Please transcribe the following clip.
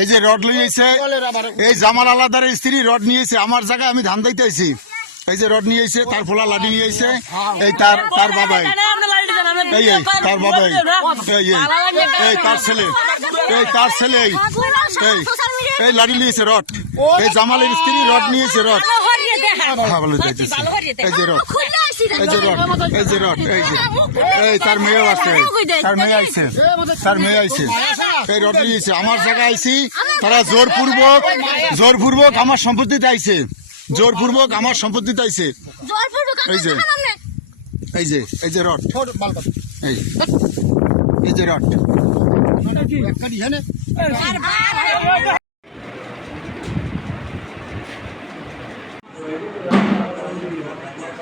এই যে রড লিয়েছে এই জামাল আলাদার স্ত্রী রড নিয়েছে আমার জায়গায় আমি ধান দিতে আইছি এই যে রড নিয়েছে তার ফোলা লাঠি নিয়েছে এই তার তার বাবাই। এই এই তার বাবাই। এই এই এই তার ছেলে। এই তার ছেলে এই। এই এই লাঠি নিয়েছে রড। এই জামালের স্ত্রী রড নিয়েছে রড। হ্যাঁ, ভালো যাইতেছে। এই যে রড এই যে রড এই যে রড এই যে। এই তার মেয়েও আছে। তার মেয়ে আইছে। তার মেয়ে আইছে। এই রড নিয়েছে আমার জায়গায় আইছি। তারা জোরপূর্বক জোরপূর্বক আমার সম্পত্তিতে আইছে। জোরপূর্বক আমার সম্পত্তিতে আইছে। এই যে। এই যে এই যে রড এই। এই যে রড 何だろう?